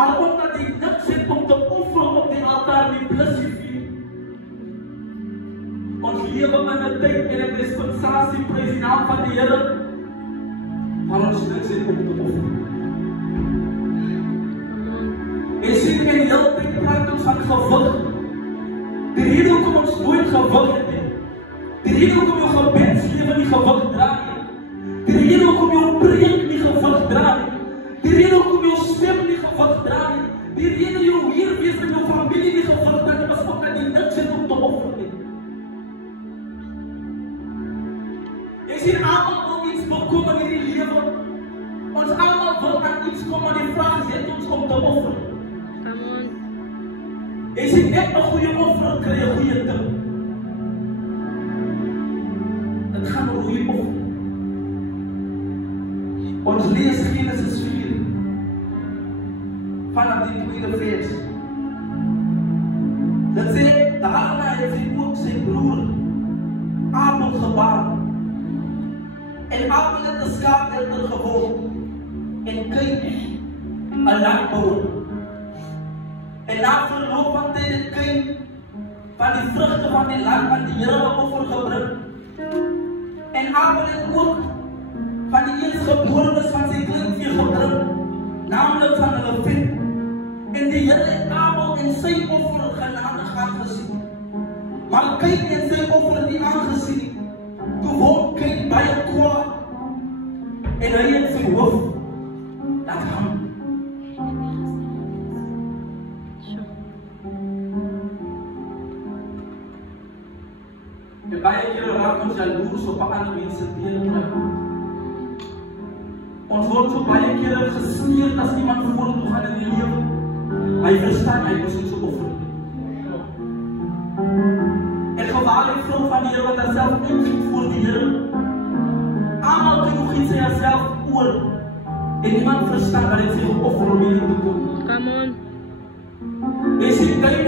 Maar omdat hij niks zit om te offeren op die altaar, die blus je vier. Ons leven in een tijd en een dispensatie, president van de Heer, waar ons niks zit om te offeren. En sien in die hele tijd praat ons van gewig. De reden hoekom ons nooit gewig het nie. De reden hoekom jou gebedsleven nie gewig dra nie. De reden hoekom jou preek nie gewig dra nie. De reden hoekom jou stem nie gewig dra nie. De reden jou hier wees in jou familie nie gewig dra nie, was omdat jy niks het om te offer nie. Ek sien almal wil iets bekom in die lewe. Ons almal wil aan iets kom, maar die vraag is, het ons om te offer. Ek sien net 'n goeie offer kry 'n goeie ding. Dit gaan oor hoe jy offer. Ons lees Genesis 4 vanaf die tweede vers. Dit sê, daarna het hy ook sy broer Abel gebaar. En Abel het 'n skaapherder geword en Kain 'n landbouer. En na verloop van tyd het Kain van die vrugte van die land aan die Here 'n offer gebring. En Abel het ook van die eerstgeborenes van sy kleinvee gebring, naamlik van hulle vet. En die Here het Abel en sy offer genadig aangesien. Maar Kain en sy offer nie aangesien. Toe word Kain baie kwaad en hy het sy hoof laat hang. En baie kere raak ons jaloers op ander mense been. Ons word so baie kere gesneerd as iemand vorentoe gaan in die lewe. Hy verstaan, hy was nie so offer. En gewaarlik vrou van die Here wat haarself ingiet voor die Here. Almal kan nog iets in haarself oor. En niemand verstaan dat het sy geoffer om hier te kom. Come on. Jy sien Kain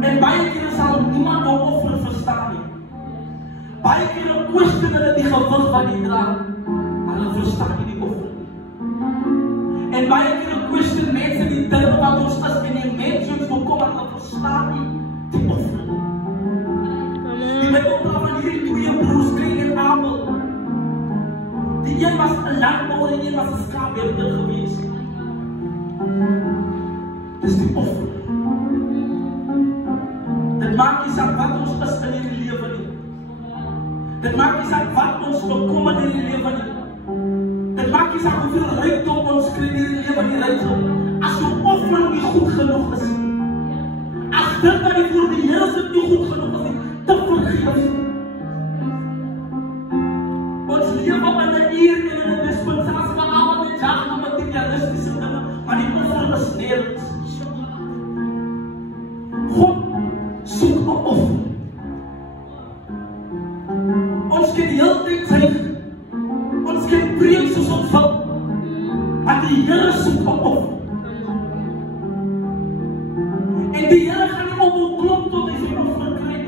en baie kere sal niemand op offer verstaan nie. Baie kere question hulle die gewig wat die dra. Hulle verstaan nie die offer nie. En baie kere question mense die dinge wat ons is en die mense ons bekom, hulle verstaan nie die offer nie. Die Bybel praat van hierdie twee broers, Kain en Abel. Die een was 'n landbouer en die een was 'n skaapherder gewees. Dis die offer. Dit maak nie saak wat ons is in hierdie lewe nie. Dit maak nie saak wat ons bekom in hierdie lewe nie. Dit maak nie saak hoeveel rykdom ons kry in hierdie lewe nie. As jou offer nie goed genoeg is, as dit wat die voor die Here sit nie goed genoeg is, te vergeef. Ons lewe in 'n uur en in 'n dispensasie van almal net jag na materialistiese dinge, maar die offer is nergens. God soek 'n offer. Ons kan die hele tyd sê, ons kan preek soos ons wil, maar die Here soek 'n offer. En die Here gaan nie op klop tot hy sy offer kry.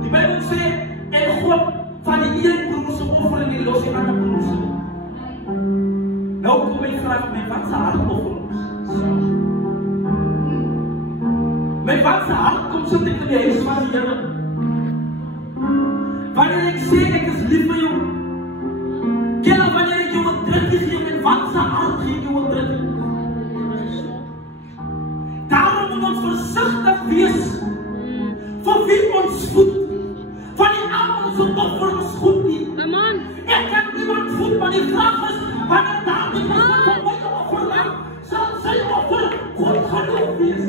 Die Bybel sê, en God van die een broer se offer en die los die ander broer se. Nou kom ek vraag my, wat se hart offer ons? My wat se hart kom sit ek in die huis van die Here? Wanneer ek sê ek is lief vir jou, ken wanneer ek jou 'n drukkie gee, en wat se hart gee jou 'n drukkie? Daarom moet ons versigtig wees vir wie ons voed. Van die almal se offer is goed nie. Ek kan niemand voed, maar die vraag is, wanneer daar die persoon van my offer laat, sal sy offer goed genoeg wees.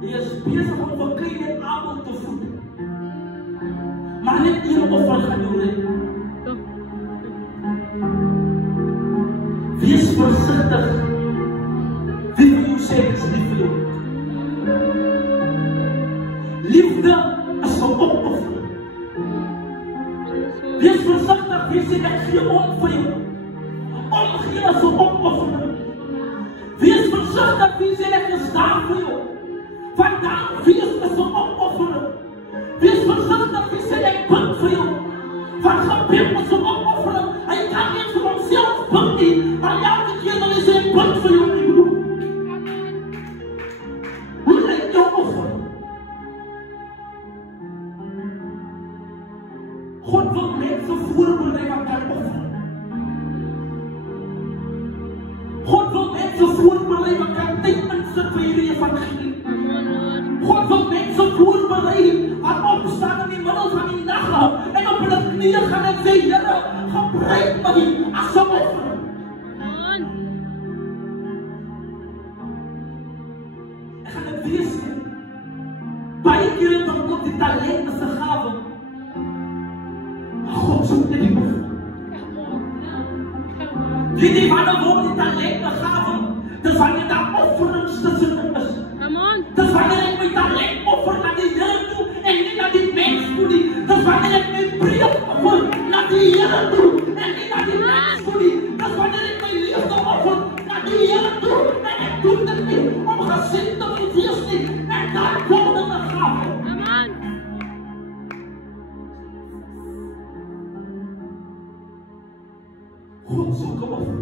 Hy is besig om vir Kain en Abel te voed. Maar net een offer gaan jou red. Wees versigtig. Wie vir jou sê ek is lief vir jou. Liefde is 'n opoffering. Wees versigtig, wie sê ek gee om vir jou. Omgee is 'n opoffering. Wees versigtig, wie sê ek is daar vir jou. Vandaag wees is 'n opoffering. Wees versigtig, wie sê ek bid vir jou. Van gebed is 'n opoffering. Hy mense voorberei wat kan tyd insit vir hierdie evangelie. God wil mense voorberei wat opstaan in die middel van die nag en op hulle knieë gaan en sê, Here, gebruik my as 'n offer. Ek gaan dit wees. Baie kere dan kom die talent as 'n gawe. Maar God soek net die offer. Die wanneer word die talent 'n gawe, dis wanneer daar offerings tussenin is. Dis wanneer ek my talent offer na die Here toe en nie na die mens toe nie. Dis wanneer ek my preek offer na die Here toe en nie na die mens toe nie. Dis wanneer ek my liefde offer na die Here toe en ek doen dit nie om gesien te wees nie. En daar kom dit 'n gawe. God soek 'n offer.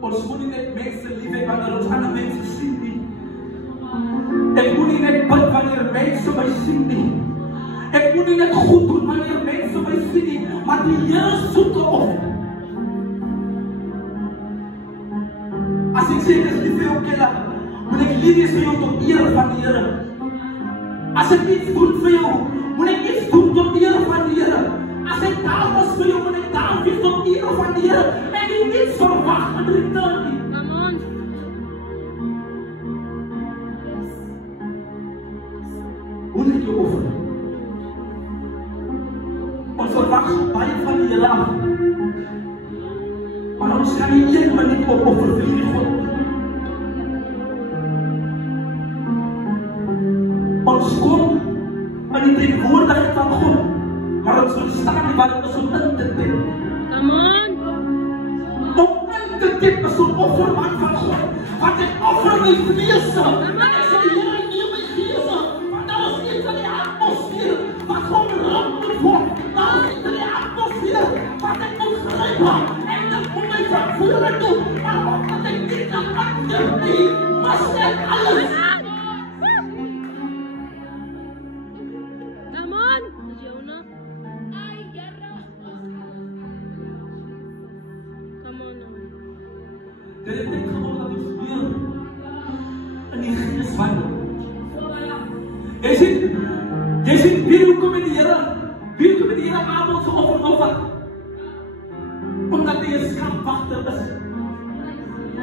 Ons moet nie net mense lief hê wanneer ons ander mense sien nie. Ek moet nie net bid wanneer mense my sien nie. Ek moet nie net goed doen wanneer mense my sien nie. Maar die Here soek 'n offer. As ek sê dis nie vir jou killer, moet ek lief wees vir jou tot eer van die Here. As ek iets doen vir jou, moet ek iets doen tot eer van die Here. As ek daar was vir jou, moet ek daar wees tot eer van die Here. En nie iets verwag in return nie. Hoe moet jy offer? Ons verwag baie van die Here af. Maar ons kan nie 1 minuut opoffer vir die God. Ons kom in die teenwoordigheid van God, maar ons verstaan nie wat ons om in te dek. Om in te dek is om offerman van God. Want ek offer my vleese. En ek sê, Here, neem my vleese. Want daar is iets in die atmosfeer wat gewoon ramp moet word. Daar is iets in die atmosfeer wat ek moet gryp. En dat moet my vervoering doen. Maar omdat ek nie kan actief nie, was ek alles. Dit het net gewoon dat ons weer in die gees wandel. Jy sien, wie kom met die Here Abel se offer offer? Omdat hy 'n skaapwagter is.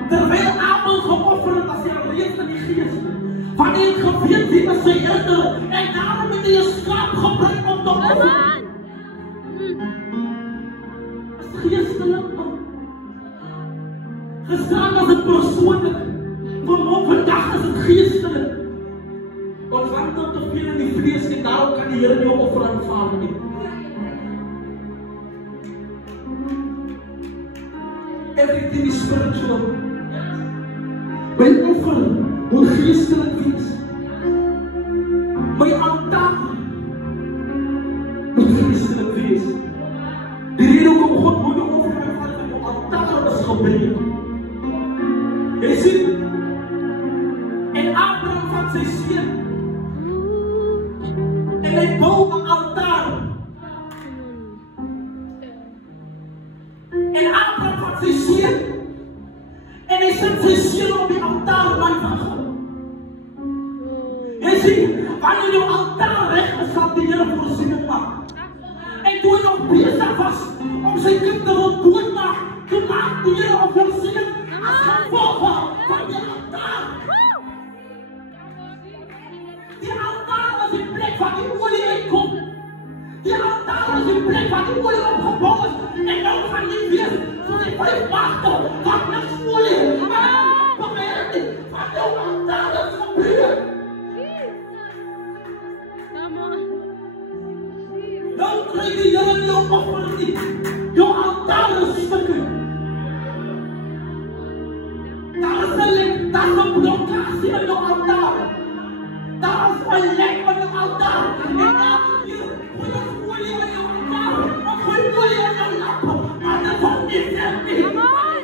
Terwyl Abel geoffer het as hy reeds in die gees, want hy het geweet wie is sy herder, en daarom het hy 'n skaap gebring om te offer. As geestelik, gestaan as het persoonlik, maar vandag is het geestelik. Ons wandel te veel in die vlees en daarom kan die Here nie offer aanvaar nie. Everything is spiritual. My offer moet geestelik wees. My altaar moet geestelik wees. Die rede hoekom God moet die offer aanvaar van jou altaar is gebreek. Jy sien, en Abraham van sy seun, en hy bou 'n altaar. En Abraham van sy seun, en hy sit sy seun op die altaar van God. Jy sien, wanneer jou altaar reg is, sal die Here voorsiening maak. En toe hy nog besig was om sy kind te wil doodmaak, toe maak die Here 'n voorsiening as gevolg van die altaar. Die altaar is die plek waar die olie uitkom. Die altaar is die plek waar die olie opgebouw is. En nou gaan die weer voor die 5 maagden wat niks olie. Maar bemerk nie, wat jou altaar is gebreek. Nou krijg die Here nie jou offer nie. Jou altaar is stukken. Daar is een blokkasie in jou altaar. Daar is een lek in jou altaar. En elke keer gooi ons olie in jou altaar. Of gooi olie in jou lamp. Maar dit wordt niet echt nie.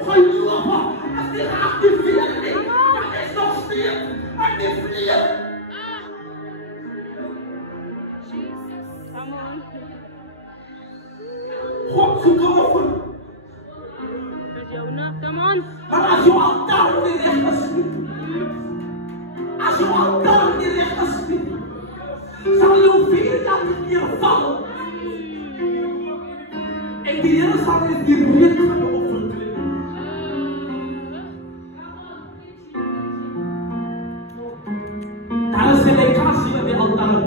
Gooi lopen. As die geactiveerd nie. Dat is nog steeds in die vlees. God soek 'n offer. Maar as jou altaar nie reg is nie, as jou altaar nie reg is nie, sal jou 4 keer val. En die Here sal net die reed van jou offer trek. Daar is 'n lekasie in die altaar.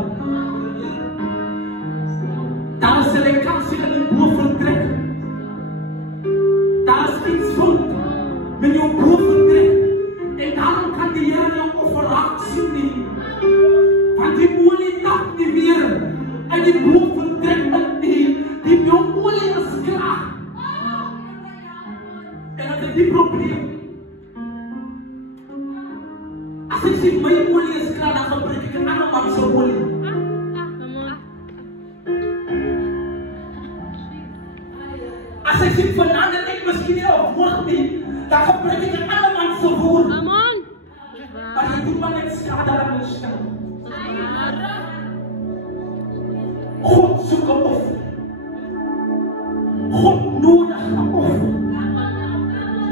Daar is 'n lekasie in die boventrek. Daar is iets fout met jou boventrek. En daarom kan die Here jou offer raak sien nie. Want die olie tap nie meer in die boventrek in nie. Die jou olie is klaar. En dat is die probleem. As ek sê my olie is klaar, dan gebruik ek 'n ander man se olie. As ek sê vanaand ek miskien nie op woord nie, dan gebruik ek 'n ander man se woord. Maar jy doen maar net skade aan jouself. God soek 'n offer. God nodig 'n offer.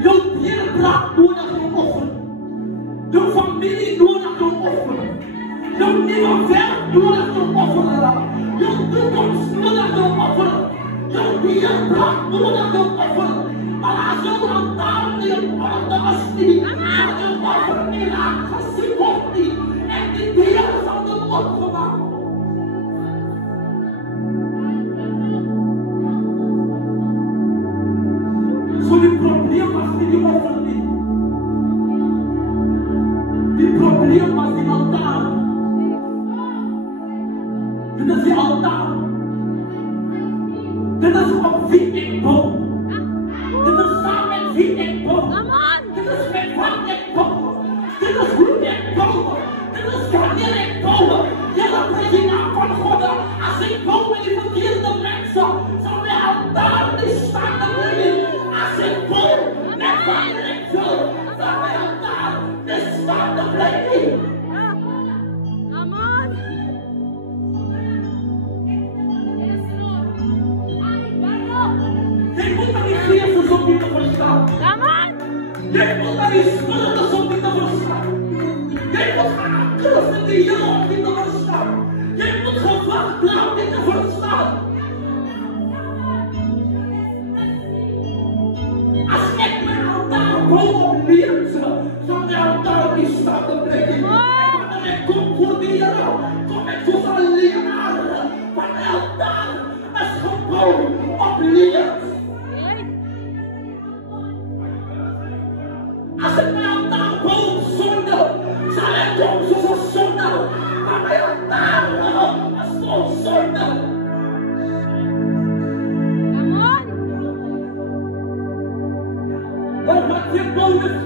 Jou deurbraak nodig 'n offer. Jou familie nodig 'n offer. Jou nuwe werk nodig 'n offer. Jou toekoms nodig 'n offer. Jou deurbraak nodig 'n offer. Maar as jou altaar nie in orde is nie, sal jou offer nie raak gesien word nie. En die deur sal dan opgemaak word. So die probleem was nie die offer nie. Die probleem was die altaar. Dit is die altaar. Dit is op wie ek bou. Dit is saam met wie ek bou. Dit is met wat ek bou. Dit is hoe ek bou. Dit is wanneer ek bou. Julle praat hier nou van God. As ek bou met die verkeerde mense, sal my altaar nie staande bly. As ek bou met wanneer ek wil, sal my altaar nie staande bly. Jy moet maar die gees is om nie te verstaan. Jy moet maar die spirit is om nie te verstaan. Jy moet gaan aanklus in die Here om nie te verstaan. Jy moet gewag bly om nie te verstaan. As ek my altaar bou op mense, sal die altaar nie staande bly nie. En wanneer ek kom voor die Here, kom ek soos 'n leenaar, want my altaar is gebou op leens. As ek my altaar bou op sonde, sal ek kom soos 'n sondaar, maar my altaar is vol sonde. Wat sê Paulus?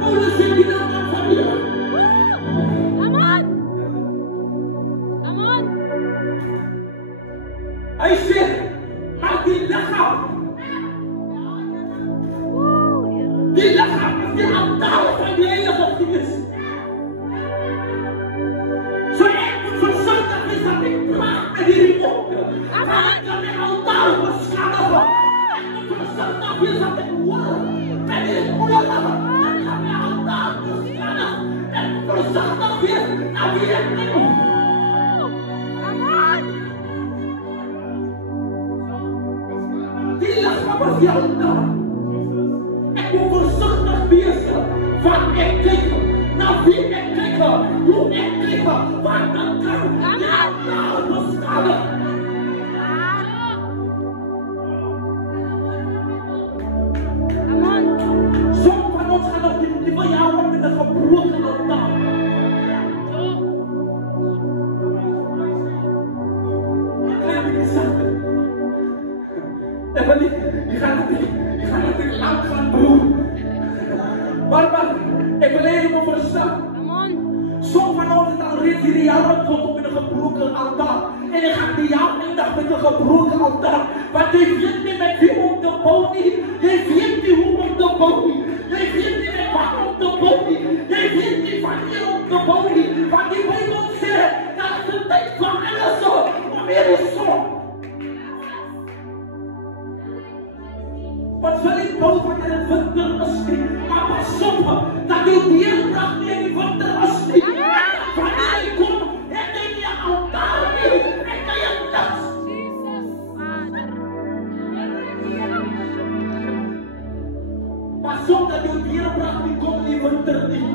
Paulus sê die naam van die Here. Hy sê, maar die lichaam is die altaar van die Heilige Gees. So ek moet versigtig wees dat ek praat met hierdie woorde. Want ek kan my altaar beskadig. Ek moet versigtig wees dat ek hoor met hierdie woorde. Ek kan my altaar beskadig. Ek moet versigtig wees na wie ek neem. Die lichaam is die altaar. Ek moet versigtig wees wat ek kyk, na wie ek kyk, hoe ek kyk, wat dan kan die altaar beskadig. Som van ons gaan op die verjaardag met 'n gebroken altaar. Je gaat het niet lang gaan doen. Maar ik wil even verstaan. Som van ons het al reeds hierdie jaar opgekom met 'n gebroken altaar. En je gaat die jaar eindig met 'n gebroken altaar. Want jy weet nie met wie om te bou nie. Jy weet nie hoe om te bou nie. Jy weet nie met wat om te bou nie. Jy weet nie wanneer om te bou nie. Want die Bybel sê, dat is 'n tyd van alles om hierdie som. Wat wil ik bouwen wanneer het winter is? op, dat die deurbraak nie in die winter was nie. Wanneer hy kom, het hy nie 'n altaar nie, het hy 'n niks. Pas op dat die deurbraak nie kom in die winter nie.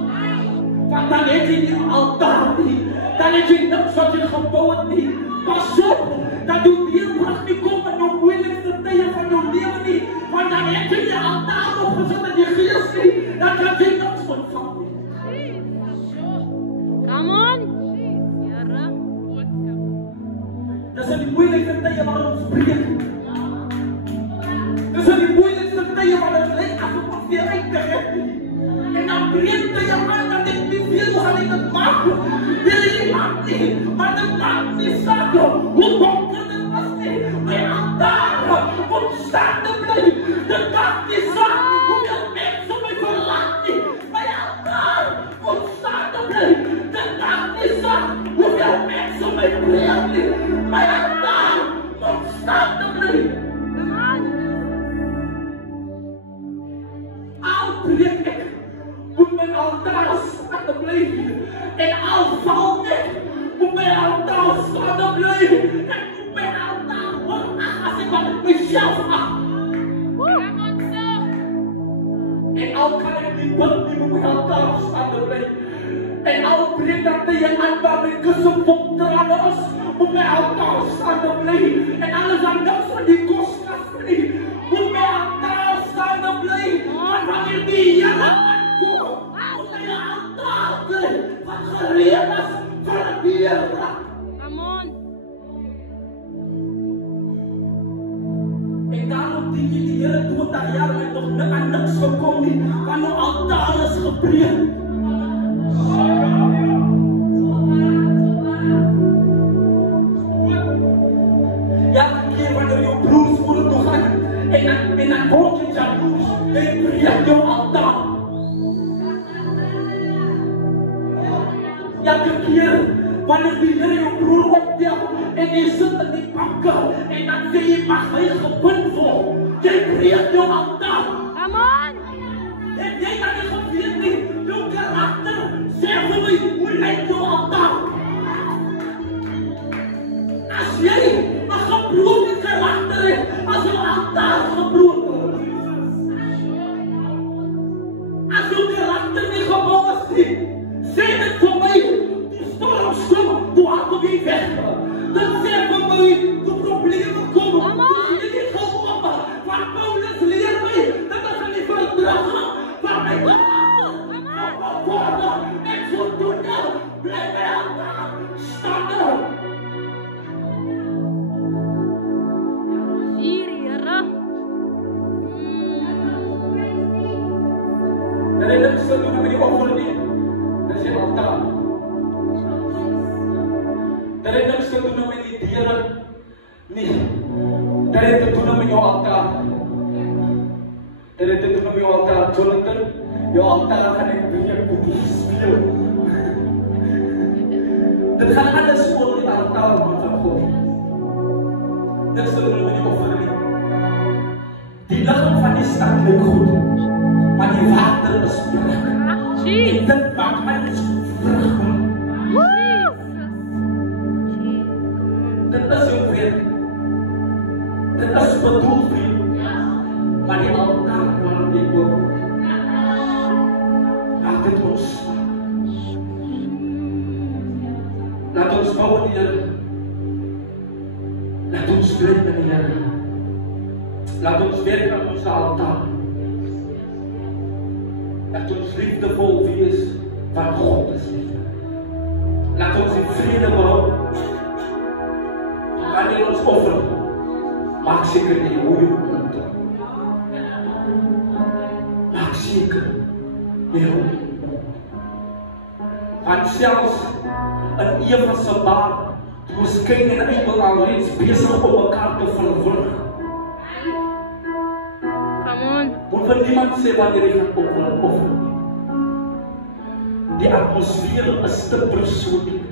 Want dan het jy nie 'n altaar nie, dan het jy niks wat jy gebou het nie. Pas op dat die deurbraak nie kom in jou moeilikste tye van jou lewe nie, want dan het jy nie 'n altaar opgesit in die gees nie, dan kan jy niks ontvang nie. Come on! Dis in die moeilikste tye waar ons breek. Dis in die moeilikste tye waar ons lyk asof ons weer uit te red nie. En dan breek jy aan dat dit nie veel gaan in het maak. Wil jy maak nie, maar dit maak nie saak hoe donker dit was nie. My altaar moet staande bly. Dit maak nie saak hoeveel mense my verlaat nie. My altaar moet staande bly. Dit maak nie saak hoeveel mense my breek nie. My altaar moet staande bly. Al breek ek, moet my altaar staande bly. En al val ek, moet my altaar staande bly. Ek moet my altaar hoor as ek wat myself af. En al kan ek nie bid nie, moet my altaar staande bly. En al breek dat jy aan waar my kusse vol trane is, moet my altaar staande bly. En alles aan niks van die koskas nie, moet my altaar staande bly. Want wanneer die Here aankom, moet my altaar bly. Wat gereed is vir die Here. Come on! En daarom dien jy die Here 20 jaar en nog aan niks gekom nie, want jou altaar is gebreek. Ja, keer wanneer jou broers vorentoe gaan, en dan word jy jaloers, en breek jou altaar. Ja, keer wanneer die Here jou broer optel, en jy sit in die banke, en dan sê jy, mag hy gebind word, jy breek jou altaar. Come on! En jy kan nie geweet nie, jou karakter, sê vir my, hoe lyk jou altaar? As jy 'n gebroken karakter het, as jou altaar gebroken is. As jou karakter nie gebou is nie, sê dit vir my, die storm stom, toe hardop jy weg. Dit sê vir my, toe probleme kom, toe jy nie gou op, want Paulus leer my, dat is in die verdrag, waar my karakter, en zodoende, bly my altaar staande. Dat hy niks te doen met die offer nie. Dit is die altaar. Dat hy niks te doen met die diere nie. Dat hy te doen met jou altaar. Dat hy te doen met jou altaar. Jonathan, jou altaar gaan ek weer boekie speel. Dit gaan alles voor die altaar van God. Niks te doen met die offer nie. Die lichaam van die stad lyk goed. Maar die water is brak. En dit maak my vrug. Dit is jou weet. Dit is bedoel vir jou. Maar die altaar waarom jy kom, laat dit ons. Laat ons bou in die Here. Laat ons bid in die Here. Laat ons werk aan ons altaar. Laat ons liefdevol wees, want God is liefde. Laat ons die vrede bou. Wanneer ons offer, maak seker die goeie punt. Maak seker die goeie punt. Want selfs in Eva se baan, toe was Kain en Abel alreeds besig om mekaar te verwrig. Moet vir niemand sê wanneer jy gaan offer. Die atmosfeer is te persoonlik.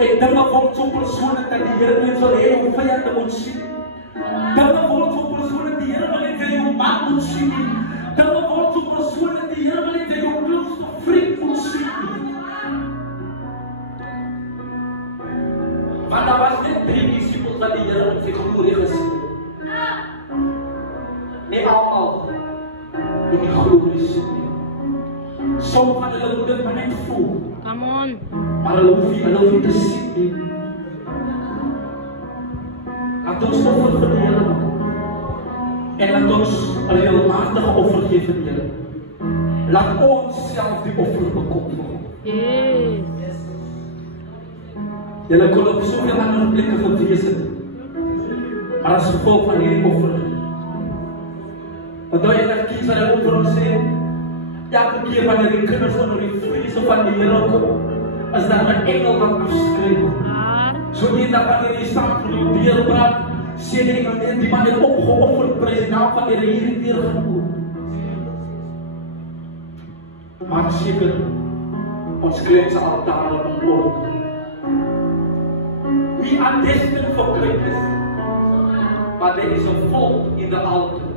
En dinge word so persoonlik dat die Here nie wil hê hoe vyande moet sien. Dinge word so persoonlik die Here wil hê jy jou maat moet sien. Dat we word so persoon dat die Here wil hê dat jou close vriend moet sien. Want daar was net 3 disciples wat die Here met sy glorie gesien het. Nie almal moet die glorie sien nie. Sommige van hulle moet dit maar net voel. Come on. Maar hulle hoef nie te sien nie. Laat ons offer vir die Here maak. En laat ons 'n regelmatige offer gee vir die Here. Laat ons self die offer bekom. Yes. Julle kon op soveel ander plekke gewees het. Maar as gevolg van hierdie offer. Want daai net kies wat hy offer ons sê. Elke keer wanneer die kinders van die vrese van die Here kom, is daar 'n engel wat afskryf. So nie dat wanneer jy staan vir die deur praat, sê die engel die man het opgeoffer prys naam van die Here hierdie deur gekom. Maar seker ons kleins altaar op orde. We are destined for greatness, but there is a fault in the altar.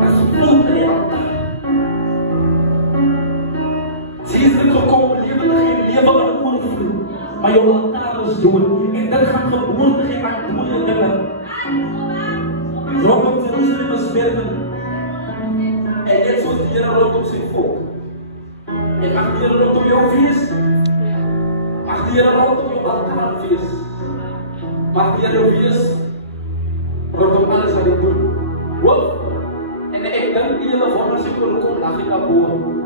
There's a fault in the altar. Jesus gekom, lewe in oorvloed, maar jou altaar is dood, en dit gaan geboorte gee aan dode dinge. Rondom Jerusalem is bergen, en net soos die Here rondom sy volk. En mag die Here rondom jou wees, mag die Here rondom jou altaar wees, mag die Here wees rondom alles wat jy doen. En ek dink die Here van as ek kom, dan gaan boer.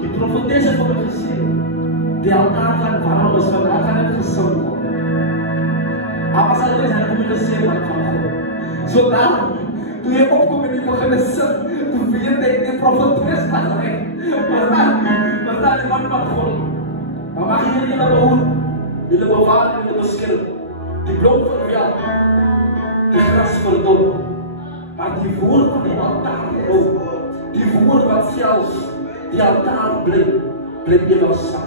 Die profetesse het ook gesê, die altaar van waarom is van daar gaan het gesing word. Maar as hulle is, kom jy gesê wat van God. So daarom, toe jy opkom en jy begin sing, toe weet ek die profetesse was reg. Maar daar die man van God. Maar mag jy julle behoor, julle bewaar en julle beskerm. Die blom verwelk, die gras verdom. Maar die woord van die altaar, die woord wat selfs die altaar bly ewig staan.